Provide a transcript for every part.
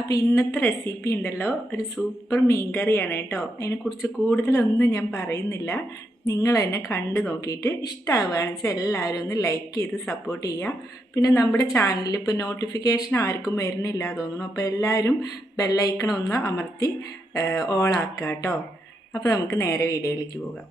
അപ്പോൾ ഇന്നത്തെ റെസിപ്പി ഉണ്ടല്ലോ ഒരു സൂപ്പർ മീൻകറിയാണ് കേട്ടോ. അതിനെക്കുറിച്ച് കൂടുതലൊന്നും ഞാൻ പറയുന്നില്ല. നിങ്ങൾ തന്നെ കണ്ടു നോക്കിയിട്ട് ഇഷ്ടമാവുകയാണെന്ന് വെച്ചാൽ എല്ലാവരും ഒന്ന് ലൈക്ക് ചെയ്ത് സപ്പോർട്ട് ചെയ്യുക. പിന്നെ നമ്മുടെ ചാനലിൽ ഇപ്പോൾ നോട്ടിഫിക്കേഷൻ ആർക്കും വരുന്നില്ല തോന്നുന്നു. അപ്പോൾ എല്ലാവരും ബെല്ലൈക്കണം ഒന്ന് അമർത്തി ഓളാക്കുക കേട്ടോ. അപ്പോൾ നമുക്ക് നേരെ വീഡിയോയിലേക്ക് പോകാം.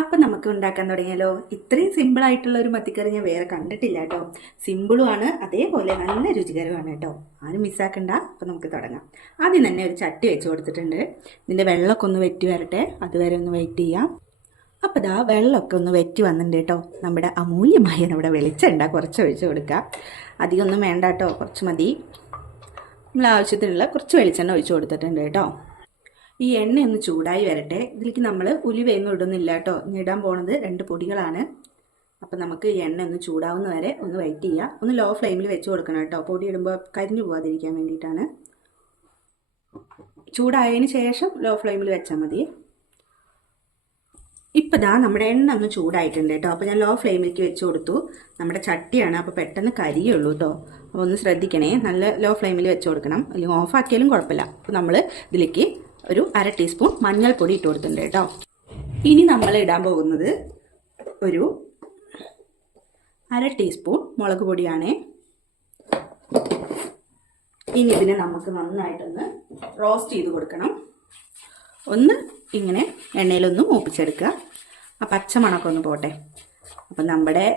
അപ്പം നമുക്ക് ഉണ്ടാക്കാൻ തുടങ്ങിയാലോ. ഇത്രയും സിമ്പിളായിട്ടുള്ള ഒരു മത്തിക്കറി ഞാൻ വേറെ കണ്ടിട്ടില്ല കേട്ടോ. സിമ്പിളുമാണ്, അതേപോലെ നല്ല രുചികരമാണ് കേട്ടോ. ആരും മിസ്സാക്കണ്ട. അപ്പം നമുക്ക് തുടങ്ങാം. ആദ്യം തന്നെ ഒരു ചട്ടി വെച്ച് കൊടുത്തിട്ടുണ്ട്. ഇതിൻ്റെ വെള്ളമൊക്കെ ഒന്ന് വെറ്റി വരട്ടെ, അതുവരെ ഒന്ന് വെയിറ്റ് ചെയ്യാം. അപ്പോൾ ഇതാ വെള്ളമൊക്കെ ഒന്ന് വെറ്റി വന്നിട്ടുണ്ട് കേട്ടോ. നമ്മുടെ അമൂല്യമായ നമ്മുടെ വെളിച്ചെണ്ണ കുറച്ച് ഒഴിച്ച് കൊടുക്കുക. അധികം ഒന്നും വേണ്ട കേട്ടോ, കുറച്ച് മതി. നമ്മൾ ആവശ്യത്തിനുള്ള കുറച്ച് വെളിച്ചെണ്ണ ഒഴിച്ച് കൊടുത്തിട്ടുണ്ട് കേട്ടോ. ഈ എണ്ണ ഒന്ന് ചൂടായി വരട്ടെ. ഇതിലേക്ക് നമ്മൾ ഉലുവയൊന്നും ഇടുന്നില്ല കേട്ടോ. ഇടാൻ പോണത് 2 പൊടികളാണ്. അപ്പം നമുക്ക് ഈ എണ്ണ ഒന്ന് ചൂടാവുന്ന വരെ ഒന്ന് വെയിറ്റ് ചെയ്യുക. ഒന്ന് ലോ ഫ്ലെയിമിൽ വെച്ച് കൊടുക്കണം കേട്ടോ. പൊടി ഇടുമ്പോൾ കരിഞ്ഞു പോകാതിരിക്കാൻ വേണ്ടിയിട്ടാണ്. ചൂടായതിന് ശേഷം ലോ ഫ്ലെയിമിൽ വെച്ചാൽ മതി. ഇപ്പം ദാ നമ്മുടെ എണ്ണ ഒന്ന് ചൂടായിട്ടുണ്ട് കേട്ടോ. അപ്പോൾ ഞാൻ ലോ ഫ്ലെയിമിലേക്ക് വെച്ച് കൊടുത്തു. നമ്മുടെ ചട്ടിയാണ്, അപ്പോൾ പെട്ടെന്ന് കരിയുള്ളൂ കേട്ടോ. അപ്പോൾ ഒന്ന് ശ്രദ്ധിക്കണേ, നല്ല ലോ ഫ്ലെയിമിൽ വെച്ച് കൊടുക്കണം, അല്ലെങ്കിൽ ഓഫാക്കിയാലും കുഴപ്പമില്ല. അപ്പോൾ നമ്മൾ ഇതിലേക്ക് ഒരു 1/2 ടീസ്പൂൺ മഞ്ഞൾപ്പൊടി ഇട്ട് കൊടുത്തിട്ടുണ്ട് കേട്ടോ. ഇനി നമ്മൾ ഇടാൻ പോകുന്നത് ഒരു 1/2 ടീസ്പൂൺ മുളക് പൊടിയാണ്. ഇനി ഇതിനെ നമുക്ക് നന്നായിട്ടൊന്ന് റോസ്റ്റ് ചെയ്ത് കൊടുക്കണം. ഒന്ന് ഇങ്ങനെ എണ്ണയിലൊന്ന് മൂപ്പിച്ചെടുക്കുക. ആ പച്ചമണക്കം ഒന്ന് പോട്ടെ. അപ്പം നമ്മുടെ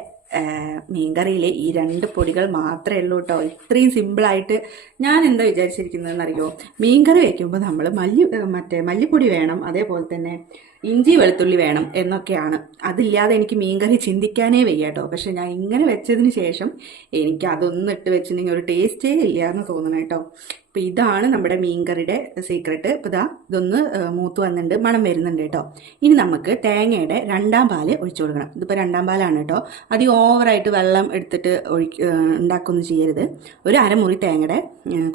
മീൻകറിയിൽ ഈ 2 പൊടികൾ മാത്രമേ ഉള്ളൂ കേട്ടോ. ഇത്രയും സിമ്പിളായിട്ട് ഞാൻ എന്താ വിചാരിച്ചിരിക്കുന്നതെന്നറിയോ, മീൻകറി വയ്ക്കുമ്പോൾ നമ്മൾ മല്ലിപ്പൊടി വേണം, അതേപോലെ തന്നെ ഇഞ്ചി വെളുത്തുള്ളി വേണം എന്നൊക്കെയാണ്. അതില്ലാതെ എനിക്ക് മീൻകറി ചിന്തിക്കാനേ വയ്യ കേട്ടോ. പക്ഷെ ഞാൻ ഇങ്ങനെ വെച്ചതിന് ശേഷം എനിക്ക് അതൊന്നും ഇട്ട് വെച്ചിട്ടുണ്ടെങ്കിൽ ഒരു ടേസ്റ്റേ ഇല്ല എന്ന് തോന്നണം കേട്ടോ. അപ്പോൾ ഇതാണ് നമ്മുടെ മീൻകറിയുടെ സീക്രട്ട്. ഇപ്പോൾ ഇതാ ഇതൊന്ന് മൂത്ത് വന്നിട്ടുണ്ട്, മണം വരുന്നുണ്ട് കേട്ടോ. ഇനി നമുക്ക് തേങ്ങയുടെ 2ാം പാല് ഒഴിച്ചു കൊടുക്കണം. ഇതിപ്പോൾ 2ാം പാലാണ് കേട്ടോ. അധികം ഓവറായിട്ട് വെള്ളം എടുത്തിട്ട് ഉണ്ടാക്കൊന്നും ചെയ്യരുത്. ഒരു അരമുറി തേങ്ങയുടെ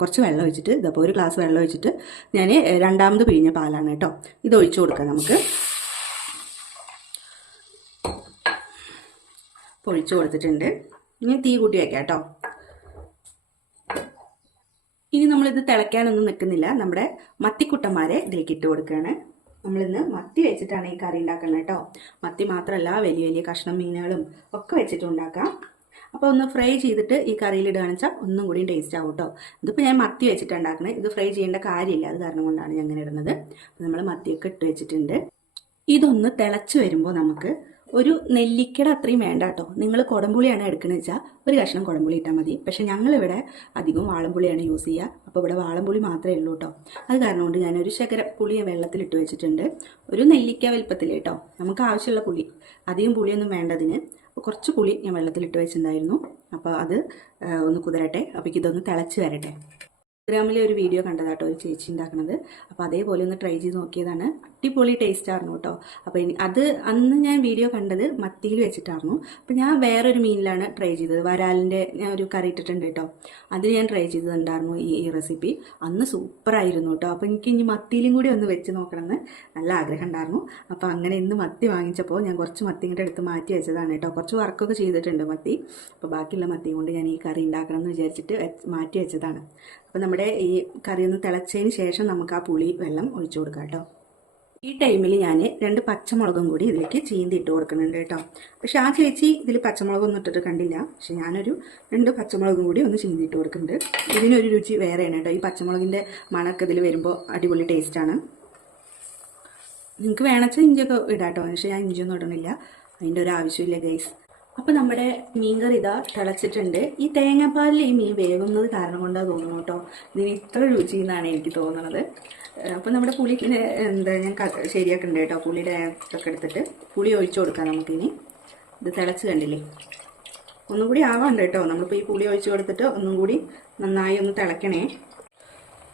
കുറച്ച് വെള്ളം ഒഴിച്ചിട്ട്, ഇതിപ്പോൾ ഒരു ഗ്ലാസ് വെള്ളം ഒഴിച്ചിട്ട് ഞാൻ 2ാമത് പിഴിഞ്ഞ പാലാണ് കേട്ടോ. ഇത് ഒഴിച്ചു കൊടുക്കാം നമുക്ക്. ഒഴിച്ചു കൊടുത്തിട്ടുണ്ട്. ഇനി തീ കൂട്ടി വയ്ക്കാം കേട്ടോ. ഇനി നമ്മളിത് തിളയ്ക്കാനൊന്നും നിൽക്കുന്നില്ല. നമ്മുടെ മത്തിക്കുട്ടന്മാരെ ഇതിലേക്ക് ഇട്ട് കൊടുക്കുകയാണ്. നമ്മളിന്ന് മത്തി വെച്ചിട്ടാണ് ഈ കറി ഉണ്ടാക്കുന്നത് കേട്ടോ. മത്തി മാത്രമല്ല, വലിയ വലിയ കഷ്ണം മീനുകളും ഒക്കെ വെച്ചിട്ട് ഉണ്ടാക്കാം. അപ്പോൾ ഒന്ന് ഫ്രൈ ചെയ്തിട്ട് ഈ കറിയിൽ ഇടുകയാണെന്ന് വെച്ചാൽ ഒന്നും കൂടി ടേസ്റ്റ് ആവും കേട്ടോ. ഇതിപ്പോൾ ഞാൻ മത്തി വെച്ചിട്ടാണ് ഉണ്ടാക്കുന്നത്. ഇത് ഫ്രൈ ചെയ്യേണ്ട കാര്യമില്ല, അത് കാരണം കൊണ്ടാണ് ഞാൻ അങ്ങനെ ഇടുന്നത്. അപ്പോൾ നമ്മൾ മത്തിയൊക്കെ ഇട്ട് വെച്ചിട്ടുണ്ട്. ഇതൊന്ന് തിളച്ച് വരുമ്പോൾ നമുക്ക് ഒരു നെല്ലിക്കയുടെ അത്രയും വേണ്ട കേട്ടോ. നിങ്ങൾ കുടംപുളിയാണ് എടുക്കുന്നത് വെച്ചാൽ ഒരു കഷ്ണം കുടംപുളി ഇട്ടാൽ മതി. പക്ഷേ ഞങ്ങളിവിടെ അധികം വാളംപുളിയാണ് യൂസ് ചെയ്യുക. അപ്പോൾ ഇവിടെ വാളംപുളി മാത്രമേ ഉള്ളൂ കേട്ടോ. അത് കാരണം കൊണ്ട് ഞാനൊരു ശകര പുളി വെള്ളത്തിലിട്ട് വെച്ചിട്ടുണ്ട്. ഒരു നെല്ലിക്ക വലുപ്പത്തിൽ കേട്ടോ. നമുക്ക് ആവശ്യമുള്ള പുളി, അധികം പുളിയൊന്നും വേണ്ടതിന്. അപ്പോൾ കുറച്ച് പുളി ഞാൻ വെള്ളത്തിലിട്ട് വെച്ചിട്ടുണ്ടായിരുന്നു. അപ്പോൾ അത് ഒന്ന് കുതിരട്ടെ. അപ്പോൾ ഇതൊന്ന് തിളച്ച് വരട്ടെ. ഇൻസ്റ്റാഗ്രാമിലെ ഒരു വീഡിയോ കണ്ടതാട്ടോ ഒരു ചേച്ചി ഉണ്ടാക്കുന്നത്. അപ്പോൾ അതേപോലെ ഒന്ന് ട്രൈ ചെയ്ത് നോക്കിയതാണ്. അടിപൊളി ടേസ്റ്റ് ആയിരുന്നു കേട്ടോ. അപ്പോൾ അത് അന്ന് ഞാൻ വീഡിയോ കണ്ടത് മത്തിയിൽ വെച്ചിട്ടായിരുന്നു. അപ്പോൾ ഞാൻ വേറൊരു മീനിലാണ് ട്രൈ ചെയ്തത്. വരാലിൻ്റെ ഞാൻ ഒരു കറി ഇട്ടിട്ടുണ്ട് കേട്ടോ. അതിൽ ഞാൻ ട്രൈ ചെയ്തിട്ടുണ്ടായിരുന്നു ഈ റെസിപ്പി. അന്ന് സൂപ്പറായിരുന്നു കേട്ടോ. അപ്പോൾ എനിക്ക് ഇനി മത്തിയിലും കൂടി ഒന്ന് വെച്ച് നോക്കണമെന്ന് നല്ല ആഗ്രഹം ഉണ്ടായിരുന്നു. അപ്പോൾ അങ്ങനെ ഇന്ന് മത്തി വാങ്ങിച്ചപ്പോൾ ഞാൻ കുറച്ച് മത്തി ഇങ്ങോട്ട് എടുത്ത് മാറ്റി വെച്ചതാണ് കേട്ടോ. കുറച്ച് വർക്കൊക്കെ ചെയ്തിട്ടുണ്ട് മത്തി. അപ്പോൾ ബാക്കിയുള്ള മത്തി കൊണ്ട് ഞാൻ ഈ കറി ഉണ്ടാക്കണം എന്ന് വിചാരിച്ചിട്ട് മാറ്റി വെച്ചതാണ്. അപ്പോൾ നമ്മുടെ ഈ കറി ഒന്ന് തിളച്ചതിന് ശേഷം നമുക്ക് ആ പുളി വെള്ളം ഒഴിച്ചു കൊടുക്കാം കേട്ടോ. ഈ ടൈമിൽ ഞാൻ 2 പച്ചമുളകും കൂടി ഇതിലേക്ക് ചീന്തി ഇട്ട് കൊടുക്കുന്നുണ്ട് കേട്ടോ. പക്ഷെ ആ ചേച്ചി ഇതിൽ പച്ചമുളകൊന്നും ഇട്ടിട്ട് കണ്ടില്ല. പക്ഷെ ഞാനൊരു 2 പച്ചമുളകും കൂടി ഒന്ന് ചീന്തി ഇട്ട് കൊടുക്കുന്നുണ്ട്. ഇതിനൊരു രുചി വേറെയാണ് കേട്ടോ. ഈ പച്ചമുളകിൻ്റെ മണമൊക്കെ ഇതിൽ വരുമ്പോൾ അടിപൊളി ടേസ്റ്റാണ്. നിങ്ങൾക്ക് വേണമെച്ചാൽ ഇഞ്ചിയൊക്കെ ഇടാം കേട്ടോ. പക്ഷേ ഞാൻ ഇഞ്ചിയൊന്നും ഇടണില്ല, അതിൻ്റെ ഒരു ആവശ്യമില്ല ഗൈസ്. അപ്പോൾ നമ്മുടെ മീൻകറി ഇതാ തിളച്ചിട്ടുണ്ട്. ഈ തേങ്ങാപ്പാലിൽ ഈ മീൻ വേവുന്നത് കാരണം കൊണ്ടാണ് തോന്നുന്നു കേട്ടോ ഇതിന് ഇത്ര രുചി എന്നാണ് എനിക്ക് തോന്നുന്നത്. അപ്പോൾ നമ്മുടെ പുളി എന്താ ഞാൻ ശരിയാക്കുന്നുണ്ട് കേട്ടോ. പുളിയുടെ ഇതൊക്കെ എടുത്തിട്ട് പുളി ഒഴിച്ചു കൊടുക്കാം നമുക്കിനി. ഇത് തിളച്ച് കണ്ടില്ലേ, ഒന്നും കൂടി ആവാണ്ട് കേട്ടോ. നമ്മളിപ്പോൾ ഈ പുളി ഒഴിച്ചു കൊടുത്തിട്ട് ഒന്നും കൂടി നന്നായി ഒന്ന് തിളയ്ക്കണേ.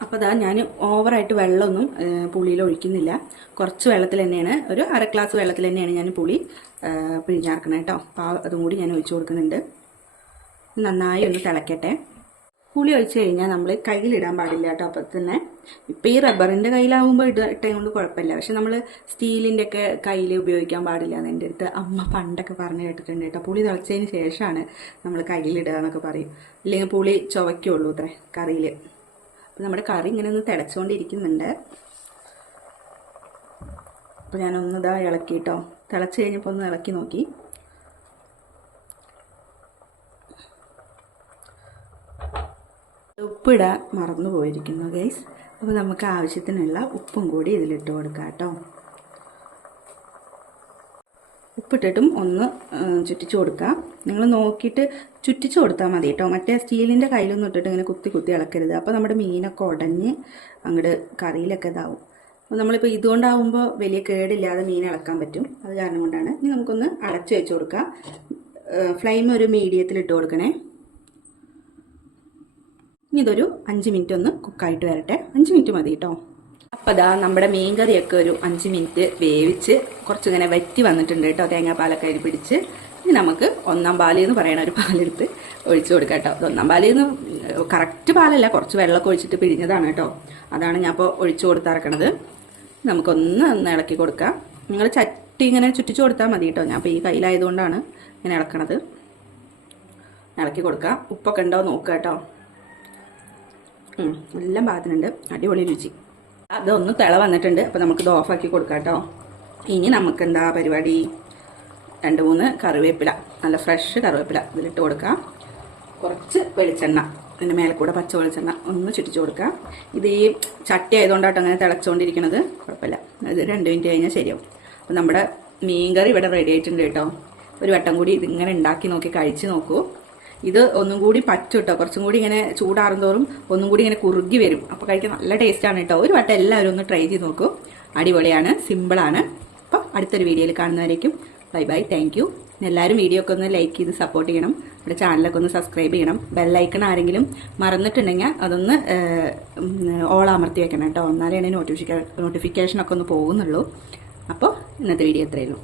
അപ്പോൾ അതാ ഞാൻ ഓവറായിട്ട് വെള്ളമൊന്നും പുളിയിൽ ഒഴിക്കുന്നില്ല. കുറച്ച് വെള്ളത്തിൽ തന്നെയാണ്, ഒരു 1/2 ഗ്ലാസ് വെള്ളത്തിൽ തന്നെയാണ് ഞാൻ പുളി പിഴിഞ്ഞാർക്കണം കേട്ടോ. അപ്പോൾ അതും കൂടി ഞാൻ ഒഴിച്ചു കൊടുക്കുന്നുണ്ട്. നന്നായി ഒന്ന് തിളയ്ക്കട്ടെ. പുളി ഒഴിച്ച് കഴിഞ്ഞാൽ നമ്മൾ കയ്യിലിടാൻ പാടില്ല കേട്ടോ. അപ്പോൾ തന്നെ ഇപ്പോൾ ഈ റബ്ബറിൻ്റെ കയ്യിലാവുമ്പോൾ ഇട്ടേ കൊണ്ട് കുഴപ്പമില്ല. പക്ഷെ നമ്മൾ സ്റ്റീലിൻ്റെ ഒക്കെ കയ്യിൽ ഉപയോഗിക്കാൻ പാടില്ല എന്ന് എൻ്റെ അടുത്ത് അമ്മ പണ്ടൊക്കെ പറഞ്ഞു കേട്ടിട്ടുണ്ട് കേട്ടോ. പുളി തിളച്ചതിന് ശേഷമാണ് നമ്മൾ കയ്യിലിടുക എന്നൊക്കെ പറയും. ഇല്ലെങ്കിൽ പുളി ചുവയ്ക്കുള്ളൂ അത്രേ കറിയിൽ. നമ്മുടെ കറി ഇങ്ങനെ ഒന്ന് തിളച്ചുകൊണ്ടിരിക്കുന്നുണ്ട്. അപ്പോൾ ഞാനൊന്നിതാ ഇളക്കിട്ടോ, തിളച്ച് കഴിഞ്ഞപ്പോൾ ഒന്ന് ഇളക്കി നോക്കി. ഉപ്പിടാൻ മറന്നു പോയിരിക്കുന്നു ഗൈസ്. അപ്പോൾ നമുക്ക് ആവശ്യത്തിനുള്ള ഉപ്പും കൂടി ഇതിലിട്ട് കൊടുക്കാം കേട്ടോ. ഉപ്പിട്ടിട്ടും ഒന്ന് ചുറ്റിച്ചു കൊടുക്കാം. നിങ്ങൾ നോക്കിയിട്ട് ചുറ്റിച്ചു കൊടുത്താൽ മതി കേട്ടോ. മറ്റേ സ്റ്റീലിൻ്റെ കയ്യിലൊന്നും ഇട്ടിട്ട് ഇങ്ങനെ കുത്തി കുത്തി ഇളക്കരുത്. അപ്പോൾ നമ്മുടെ മീനൊക്കെ ഉടഞ്ഞ് അങ്ങോട്ട് കറിയിലൊക്കെ ഇതാവും. അപ്പോൾ നമ്മളിപ്പോൾ ഇതുകൊണ്ടാവുമ്പോൾ വലിയ കേടില്ലാതെ മീൻ ഇളക്കാൻ പറ്റും. അത് കാരണം കൊണ്ടാണ്. ഇനി നമുക്കൊന്ന് അടച്ചു വെച്ച് കൊടുക്കാം. ഫ്ലെയിം ഒരു മീഡിയത്തിൽ ഇട്ട് കൊടുക്കണേ. ഇനി ഇതൊരു 5 മിനിറ്റ് ഒന്ന് കുക്കായിട്ട് വരട്ടെ. 5 മിനിറ്റ് മതി കേട്ടോ. അപ്പോൾ അതാ നമ്മുടെ മീൻ കറിയൊക്കെ ഒരു 5 മിനിറ്റ് വേവിച്ച് കുറച്ചിങ്ങനെ വറ്റി വന്നിട്ടുണ്ട് കേട്ടോ. തേങ്ങാപ്പാലൊക്കെ അതിൽ പിടിച്ച് ഇനി നമുക്ക് 1-ാം പാല് എന്ന് പറയുന്ന ഒരു പാലെടുത്ത് ഒഴിച്ച് കൊടുക്കാം കേട്ടോ. അത് 1-ാം പാല് എന്ന് കറക്റ്റ് പാലല്ല, കുറച്ച് വെള്ളമൊക്കെ ഒഴിച്ചിട്ട് പിഴിഞ്ഞതാണ് കേട്ടോ. അതാണ് ഞാൻ ഇപ്പോൾ ഒഴിച്ചു കൊടുത്തിറക്കണത്. നമുക്കൊന്ന് ഇളക്കി കൊടുക്കാം. നിങ്ങൾ ചട്ടി ഇങ്ങനെ ചുറ്റിച്ചു കൊടുത്താൽ മതി കേട്ടോ. ഞാൻ ഇപ്പോൾ ഈ കയ്യിലായതുകൊണ്ടാണ് ഇങ്ങനെ ഇളക്കണത്. ഇളക്കി കൊടുക്കാം. ഉപ്പൊക്കെ ഉണ്ടോ നോക്കുക കേട്ടോ. എല്ലാം പാകത്തിനുണ്ട്. അടിപൊളി രുചി. അതൊന്ന് തിള വന്നിട്ടുണ്ട്. അപ്പോൾ നമുക്കിത് ഓഫാക്കി കൊടുക്കാം കേട്ടോ. ഇനി നമുക്ക് എന്താ പരിപാടി, 2-3 കറിവേപ്പില, നല്ല ഫ്രഷ് കറിവേപ്പില ഇതിലിട്ട് കൊടുക്കാം. കുറച്ച് വെളിച്ചെണ്ണ, അതിൻ്റെ മേലെ കൂടെ പച്ച വെളിച്ചെണ്ണ ഒന്ന് ചുറ്റിച്ച് കൊടുക്കാം. ഇത് ഈ ചട്ടി ആയതുകൊണ്ടാട്ടോ അങ്ങനെ തിളച്ചുകൊണ്ടിരിക്കുന്നത്. കുഴപ്പമില്ല, ഇത് 2 മിനിറ്റ് കഴിഞ്ഞാൽ ശരിയാവും. അപ്പോൾ നമ്മുടെ മീൻ കറി ഇവിടെ റെഡി ആയിട്ടുണ്ട് കേട്ടോ. ഒരു വട്ടം കൂടി ഇതിങ്ങനെ ഉണ്ടാക്കി നോക്കി കഴിച്ച് നോക്കൂ. ഇത് ഒന്നും കൂടി പറ്റും കേട്ടോ. കുറച്ചും കൂടി ഇങ്ങനെ ചൂടാറുന്തോറും ഒന്നും കൂടി ഇങ്ങനെ കുറുകി വരും. അപ്പോൾ കഴിക്കാൻ നല്ല ടേസ്റ്റാണ് കേട്ടോ. ഒരു വട്ടം എല്ലാവരും ഒന്ന് ട്രൈ ചെയ്ത് നോക്കൂ. അടിപൊളിയാണ്, സിമ്പിളാണ്. അപ്പോൾ അടുത്തൊരു വീഡിയോയിൽ കാണുന്നവരേക്കും ബൈ ബൈ, താങ്ക് യു. എല്ലാവരും വീഡിയോ ഒക്കെ ഒന്ന് ലൈക്ക് ചെയ്ത് സപ്പോർട്ട് ചെയ്യണം. നമ്മുടെ ചാനലൊക്കെ ഒന്ന് സബ്സ്ക്രൈബ് ചെയ്യണം. ബെല്ലൈക്കൺ ആരെങ്കിലും മറന്നിട്ടുണ്ടെങ്കിൽ അതൊന്ന് ഓൾ അമർത്തി വെക്കണം കേട്ടോ. എന്നാലേ നോട്ടിഫിക്കേഷനൊക്കെ ഒന്ന് പോകുന്നുള്ളൂ. അപ്പോൾ ഇന്നത്തെ വീഡിയോ ഇത്രയേ ഉള്ളൂ.